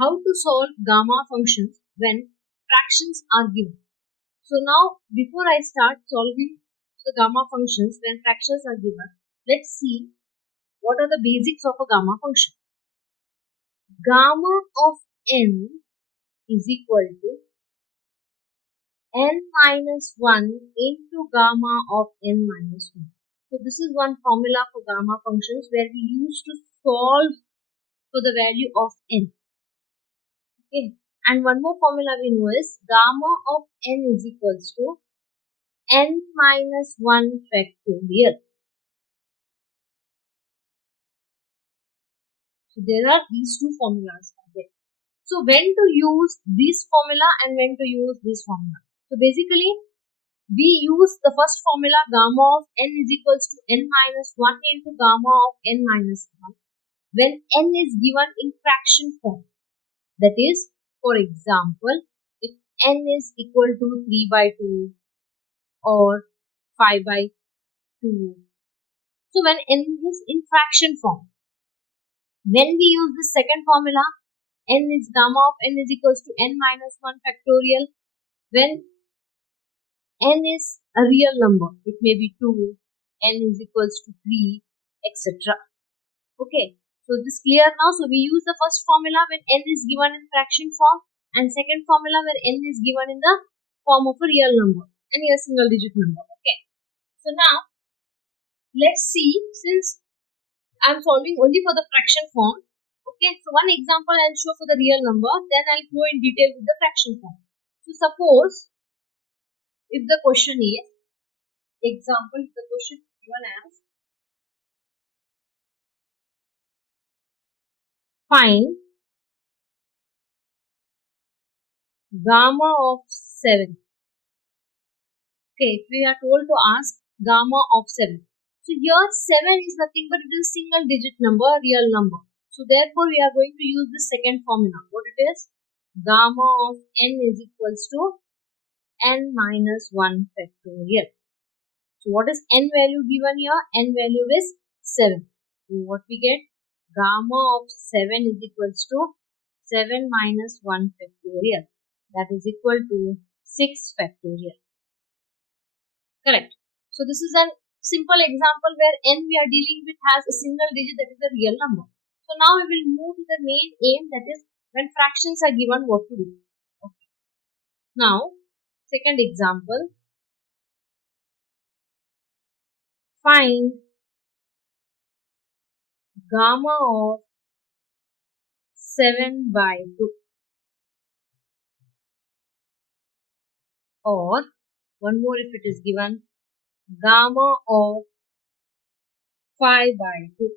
how to solve gamma functions when fractions are given. So now, before I start solving the gamma functions when fractions are given, let's see what are the basics of a gamma function. Gamma of n is equal to n minus 1 into gamma of n minus 1. So this is one formula for gamma functions where we use to solve for the value of n. Okay. And one more formula we know is gamma of n is equals to n minus 1 factorial. So there are these two formulas there. So when to use this formula and when to use this formula. So basically we use the first formula gamma of n is equals to n minus 1 into gamma of n minus 1 when n is given in fraction form. That is, for example, if n is equal to 3 by 2 or 5 by 2. So when n is in fraction form, when we use the second formula, n is gamma of n is equals to n minus 1 factorial. When n is a real number, it may be 2, n is equals to 3, etc. Okay, so this clear now. So we use the first formula when n is given in fraction form and second formula when n is given in the form of a real number, any a single digit number. Okay, so now let's see, since I'm solving only for the fraction form. Okay, so one example I'll show for the real number, then I'll go in detail with the fraction form. So suppose if the question is, example, if the question is given as find gamma of 7. Okay, if we are told to ask gamma of 7. So here 7 is nothing but it is a single digit number, a real number. So therefore we are going to use the second formula. What it is? Gamma of n is equals to n minus 1 factorial. So what is n value given here? N value is 7. So what we get? Gamma of 7 is equals to 7 minus 1 factorial. That is equal to 6 factorial. Correct. So this is a simple example where n we are dealing with has a single digit, that is a real number. So now we will move to the main aim, that is when fractions are given, what to do. Okay. Now second example, find gamma of 7 by 2, or one more if it is given, gamma of 5 by 2.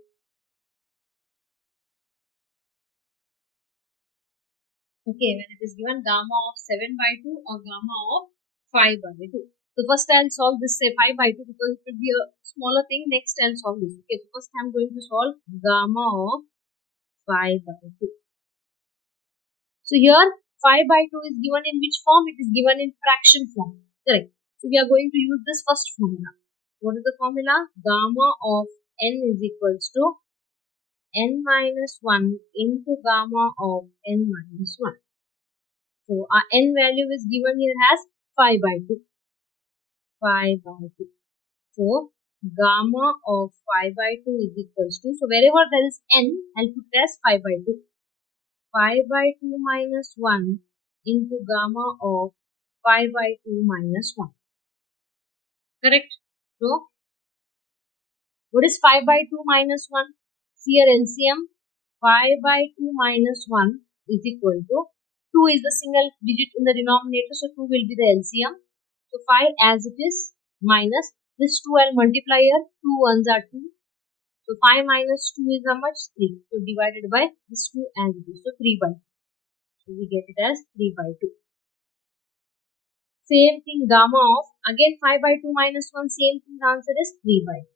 Okay, when it is given gamma of 7 by 2 or gamma of 5 by 2. So first I'll solve this, say 5 by 2, because it will be a smaller thing. Next I'll solve this. Okay, so first I'm going to solve gamma of 5 by 2. So here 5 by 2 is given in which form? It is given in fraction form. Correct. So we are going to use this first formula. What is the formula? Gamma of n is equals to n minus 1 into gamma of n minus 1. So our n value is given here as 5 by 2. 5 by 2. So gamma of 5 by 2 is equals to, so wherever there is n, I'll put it as 5 by 2. 5 by 2 minus 1 into gamma of 5 by 2 minus 1. Correct? So what is 5 by 2 minus 1? See your LCM. 5 by 2 minus 1 is equal to, 2 is the single digit in the denominator, so 2 will be the LCM. So 5 as it is minus this 2 I'll multiply here. 2 ones are 2. So 5 minus 2 is how much? 3. So divided by this 2 as it is. So 3 by 2. So we get it as 3 by 2. Same thing, gamma of, again 5 by 2 minus 1, same thing, the answer is 3 by 2.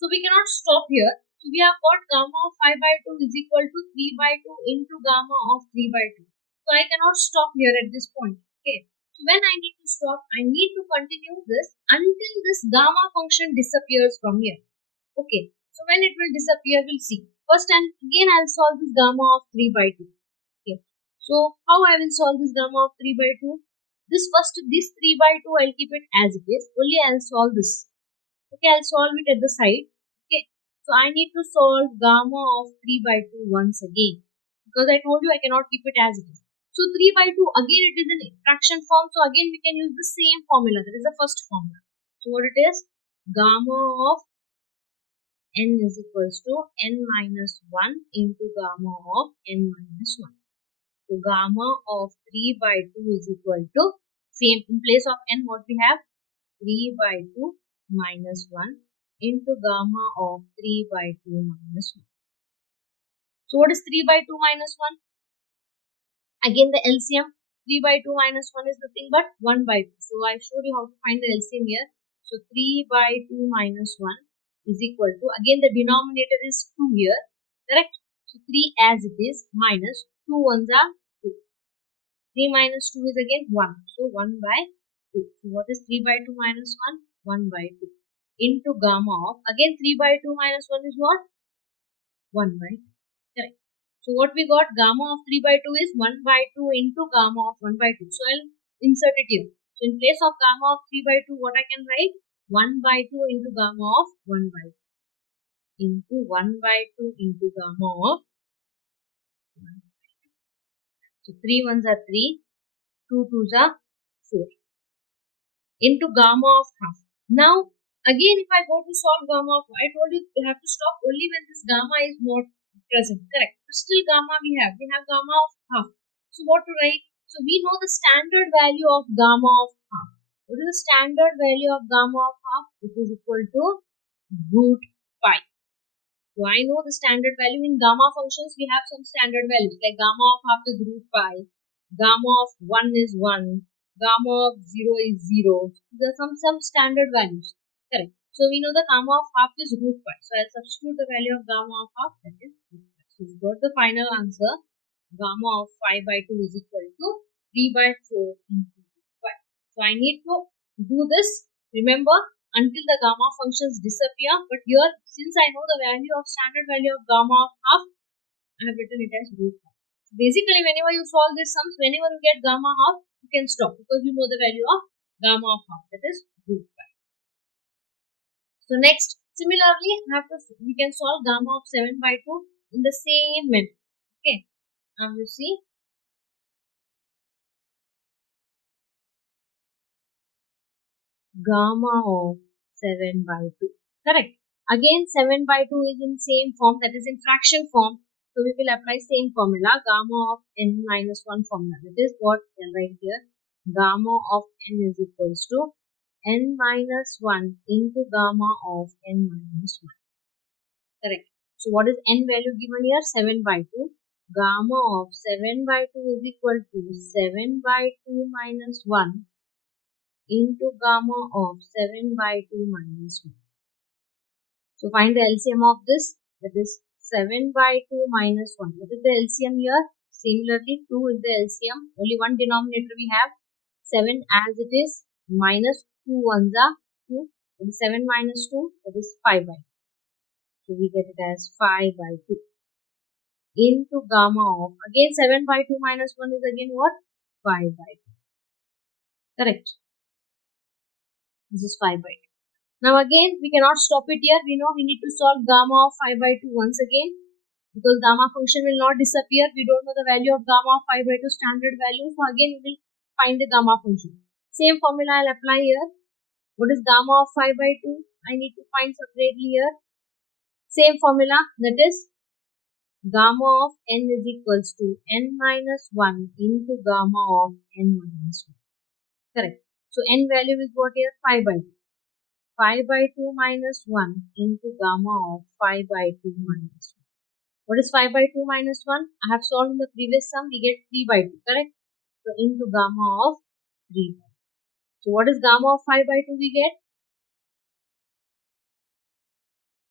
So we cannot stop here. So we have got gamma of 5 by 2 is equal to 3 by 2 into gamma of 3 by 2. So I cannot stop here at this point. Okay. So when I need to stop, I need to continue this until this gamma function disappears from here. Okay. So when it will disappear, we'll see. First and again I'll solve this gamma of 3 by 2. Okay. So how I will solve this gamma of 3 by 2? This 3 by 2 I'll keep it as it is. Only I'll solve this. Okay, I'll solve it at the side. Okay. So I need to solve gamma of 3 by 2 once again. Because I told you I cannot keep it as it is. So 3 by 2 again it is in fraction form. So again we can use the same formula. That is the first formula. So what it is? Gamma of n is equals to n minus 1 into gamma of n minus 1. So gamma of 3 by 2 is equal to, same in place of n what we have, 3 by 2 minus 1 into gamma of 3 by 2 minus 1. So what is 3 by 2 minus 1? Again the LCM. 3 by 2 minus 1 is nothing but 1 by 2. So I showed you how to find the LCM here. So 3 by 2 minus 1 is equal to, again the denominator is 2 here, correct? So 3 as it is minus 2 ones are 2. 3 minus 2 is again 1. So 1 by 2. So what is 3 by 2 minus 1? 1 by 2 into gamma of, again 3 by 2 minus 1 is what? 1 by 2. Correct. So what we got, gamma of 3 by 2 is 1 by 2 into gamma of 1 by 2. So I'll insert it here. So in place of gamma of 3 by 2, what I can write? 1 by 2 into gamma of 1 by 2 into 1 by 2 into gamma of 1 by 2. So 3 ones are 3, 2 twos are 4 into gamma of half. Now again if I go to solve gamma of, I told you you have to stop only when this gamma is not present, correct? But still gamma we have gamma of half. So what to write? So we know the standard value of gamma of half. What is the standard value of gamma of half? It is equal to root pi. So I know the standard value in gamma functions. We have some standard values like gamma of half is root pi, gamma of 1 is 1, gamma of 0 is 0. There are some standard values, correct? So we know the gamma of half is root pi. So I'll substitute the value of gamma of half, that is root pi. So we got the final answer. Gamma of 5 by 2 is equal to 3 by 4 into root pi. So I need to do this, remember, until the gamma functions disappear. But here, since I know the value of standard value of gamma of half, I have written it as root pi. So basically, whenever you solve these sums, whenever you get gamma half, you can stop because you know the value of gamma of half, that is root pi. So next, similarly, we can solve gamma of 7 by 2 in the same manner. Okay, now you see. Gamma of 7 by 2. Correct. Again 7 by 2 is in same form, that is in fraction form. So we will apply same formula, gamma of n minus 1 formula. That is what I'll write here. Gamma of n is equals to n minus 1 into gamma of n minus 1. Correct. So what is n value given here? 7 by 2. Gamma of 7 by 2 is equal to 7 by 2 minus 1 into gamma of 7 by 2 minus 1. So find the LCM of this, that is 7 by 2 minus 1. What is the LCM here? Similarly, 2 is the LCM. Only one denominator we have. 7 as it is minus 2 ones are 2. That is 7 minus 2, that is 5 by 2. So we get it as 5 by 2 into gamma of, again 7 by 2 minus 1 is again what? 5 by 2. Correct. This is 5 by 2. Now again, we cannot stop it here. We know we need to solve gamma of 5 by 2 once again. Because gamma function will not disappear. We don't know the value of gamma of 5 by 2 standard value. So again, we will find the gamma function. Same formula I'll apply here. What is gamma of 5 by 2? I need to find separately here. Same formula, that is gamma of n is equals to n minus 1 into gamma of n minus 1. Correct. So n value is what here? 5 by 2. 5 by 2 minus 1 into gamma of 5 by 2 minus 1. What is 5 by 2 minus 1? I have solved in the previous sum. We get 3 by 2, correct? So into gamma of 3 by 2. So what is gamma of 5 by 2 we get?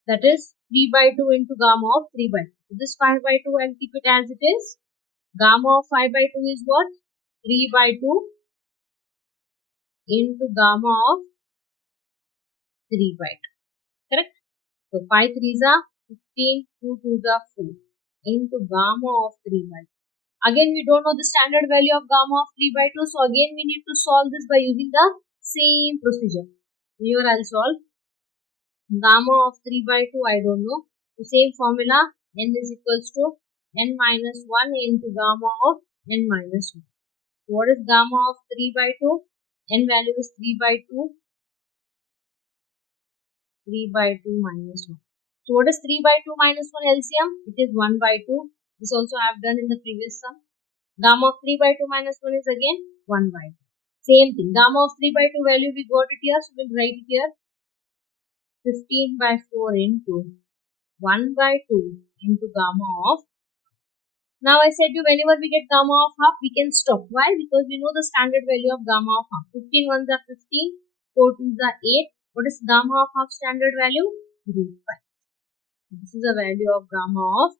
That is 3 by 2 into gamma of 3 by 2. So this 5 by 2 I'll keep it as it is. Gamma of 5 by 2 is what? 3 by 2 into gamma of 3 by 2. Correct? So 5 3s are 15, 2 to the 4 into gamma of 3 by 2. Again, we don't know the standard value of gamma of 3 by 2. So, again, we need to solve this by using the same procedure. Here, I'll solve gamma of 3 by 2. I don't know. The same formula, n is equals to n minus 1 into gamma of n minus 1. So, what is gamma of 3 by 2? N value is 3 by 2. 3 by 2 minus 1. So, what is 3 by 2 minus 1 LCM? It is 1 by 2. This also I have done in the previous sum. Gamma of 3 by 2 minus 1 is again 1 by 2. Same thing. Gamma of 3 by 2 value we got it here. So, we'll write it here. 15 by 4 into 1 by 2 into gamma of. Now, I said you whenever we get gamma of half, we can stop. Why? Because we know the standard value of gamma of half. 15 ones are 15. 4 twos are 8. What is gamma of half standard value? Root 5. This is the value of gamma of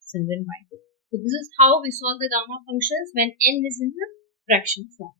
7 by 2. So, this is how we solve the gamma functions when n is in the fraction form.